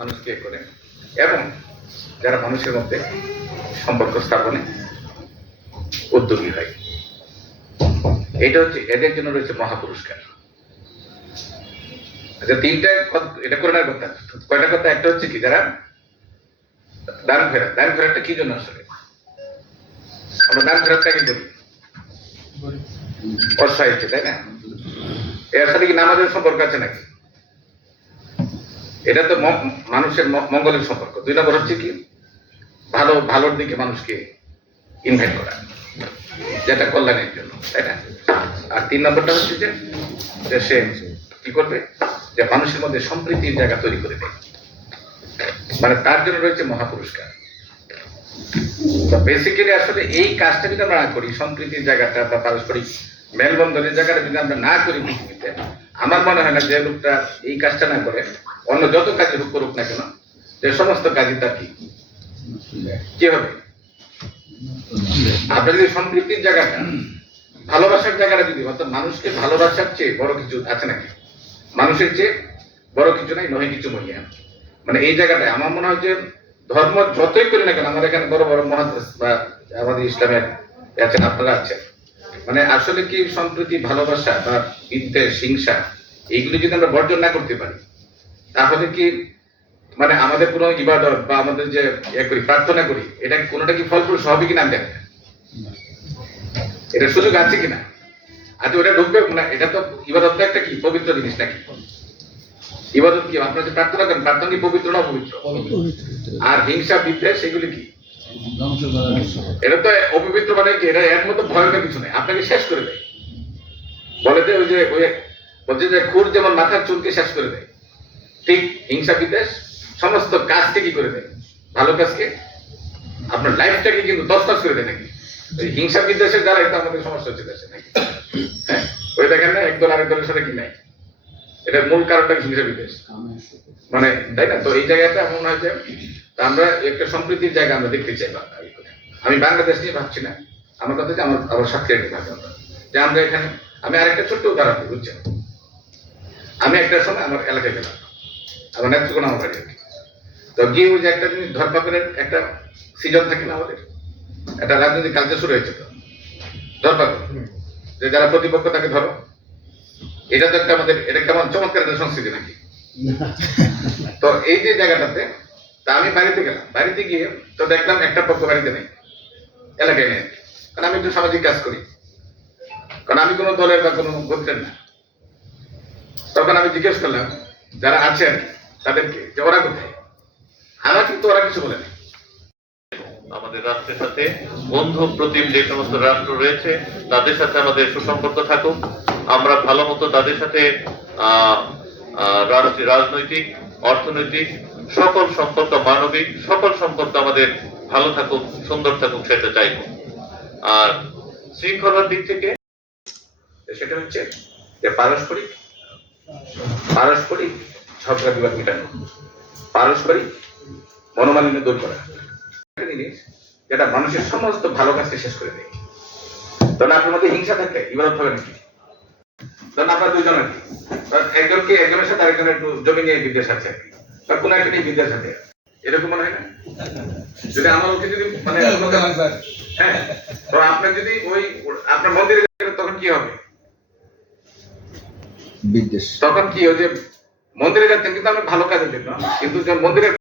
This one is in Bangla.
মানুষকে করে। এবং যারা মানুষের মধ্যে সম্পর্ক স্থাপনে উদ্যোগী হয়। এটা হচ্ছে এদের জন্য রয়েছে মহাপুরস্কার। আচ্ছা তিনটা এটা করে নেওয়ার কথা কয়টা কথা? একটা হচ্ছে কি যারা দান ফেরত দান ফেরতটা কি জন্য আসলে? আমরা দান ফেরতটাকে করি? অসহায়িত্বে তাই না? এর সাথে কি নামাজের সম্পর্ক আছে নাকি? এটা তো মানুষের মঙ্গলের সম্পর্ক। দুই নম্বর হচ্ছে কি? ভালো, ভালোর দিকে মানুষকে ইনভাইট করা। যেটা কল্যাণের জন্য, তাই না? আর তিন নম্বরটা হচ্ছে যে যে সে কি করবে? যে মানুষের মধ্যে সম্প্রীতির জায়গা তৈরি করে দেয় মানে তার জন্য রয়েছে মহাপুরস্কার। তো বেসিক্যালি আসলে এই কাজটা যদি আমরা না করি, সম্প্রীতির জায়গাটা বা পারস্পরিক মেলবন্ধনের জায়গাটা যদি আমরা না করি পৃথিবীতে, আমার মনে হয় না যে লোকটা এই কাজটা না করে। অন্য যত কাজে করুক না কেন যে সমস্ত কাজই তার কি কি হবে? আপনার যদি সম্পৃক্তির জায়গাটা, ভালোবাসার জায়গাটা যদি, অর্থাৎ মানুষকে ভালোবাসার চেয়ে বড় কিছু আছে নাকি? মানুষের চেয়ে বড় কিছু নাই নয় কিছু মহিয়া মানে এই জায়গাটায় আমার মনে হয় যে ধর্ম যতই করি না কেন আমার এখানে বড় বড় মহাদেশ বা আমাদের ইসলামের আছেন আপনারা আছেন। মানে আসলে কি সম্প্রীতি, ভালোবাসা বা বিদ্বেষ, হিংসা, এইগুলি যদি আমরা বর্জন না করতে পারি তাহলে কি মানে আমাদের কোনো ইবাদত বা আমাদের যে ইয়ে করি প্রার্থনা করি এটা কোনোটা কি ফলপ্রসূ হবে কিনা আমি জানি। এটা সুযোগ আছে কিনা? আজ ওটা ঢুকবে না এটা তো ইবাদত তো একটা কি পবিত্র জিনিস নাকি? ইবাদত কি আপনারা যে প্রার্থনা করেন প্রার্থনা কি পবিত্র না অপবিত্র? আর হিংসা বিদ্বেষ সেগুলি কি? এটা তো অপবিত্র মানে কি এটা এর মতো ভয়ঙ্কর কিছু নেই। আপনাকে শেষ করে দেয়। বলে যে ওই যে ওই বলছে যে খুর যেমন মাথার চুলকে শেষ করে দেয়। ঠিক হিংসা বিদ্বেষ, সমস্ত কাজকে কি করে দেয়? ভালো কাজকে? আপনার লাইফটাকে কিন্তু তসতস করে দেয় নাকি? হিংসা বিদ্বেষের দ্বারা এটা আমাদের সমস্যা হচ্ছে দেশে নাকি? হ্যাঁ? ওই দেখেন না, একদল আরেক দলের সাথে কি নাই? এটার মূল কারণটা হিংসা বিদ্বেষ? মানে তাই না? তো এই জায়গাটা এমন হয় যে আমরা একটা সম্প্রীতির জায়গা আমরা দেখতে চাই আমি বাংলাদেশ নিয়ে ভাবছি না। আমার কথা যে আমার আবার সাক্ষী ভাবে আমরা যে আমরা এখানে আমি আরেকটা ছোট্ট উদাহরণ দিই, বুঝছেন? আমি একটা সময় আমার এলাকায় গেলাম। আমার নেত্রকোনা আমার বাড়ি তো গিয়ে ওই যে একটা জিনিস ধরপাকড়ের একটা সিজন থাকে না আমাদের। একটা রাজনৈতিক কালচার শুরু হয়েছে তো। ধরপাকড় যে যারা প্রতিপক্ষ তাকে ধরো। এটা তো একটা আমাদের এটা কেমন চমৎকার একটা সংস্কৃতি নাকি? তো এই যে জায়গাটাতে তা আমি বাড়িতে গেলাম। বাড়িতে গিয়ে তো দেখলাম একটা পক্ষ বাড়িতে নেই। এলাকায় নেই। কারণ আমি একটু সামাজিক কাজ করি। কারণ আমি কোনো দলের বা কোনো গোত্রের না। তখন আমি জিজ্ঞেস করলাম যারা আছেন তাদেরকে, যে ওরা কোথায়? আমার কিন্তু ওরা কিছু বলে আমাদের রাষ্ট্রের সাথে বন্ধু প্রতিম যে সমস্ত রাষ্ট্র রয়েছে, তাদের সাথে আমাদের সুসম্পর্ক থাকুক। আমরা ভালো মতো তাদের সাথে রাজনৈতিক, অর্থনৈতিক, সকল সম্পর্ক মানবিক, সকল সম্পর্ক আমাদের ভালো থাকুক, সুন্দর থাকুক, সেটা চাইব। আর শৃঙ্খলার দিক থেকে, সেটা হচ্ছে যে পারস্পরিক পারস্পরিক ঝগড়া বিবাদ মেটানো। পারস্পরিক মনোমালিন্য দূর করা। একটা জিনিস যেটা মানুষের সমস্ত ভালো কাজকে শেষ করে দেয়। তখন আপনার মধ্যে হিংসা থাকলে ইবাদত হবে নাকি? তখন আপনার দুজন আর কি একজনকে একজনের সাথে আরেকজনের একটু জমি নিয়ে বিদ্বেষ আছে আর কি বা কোনো একটা নিয়ে বিদ্বেষ আছে। এরকম মনে হয় না? যদি আমার ওকে যদি মানে হ্যাঁ তো আপনার যদি ওই আপনার মন্দিরে তখন কি হবে? বিদ্বেষ। তখন কি ওই যে মন্দিরে যাচ্ছেন কিন্তু আমি ভালো কাজের জন্য কিন্তু মন্দিরের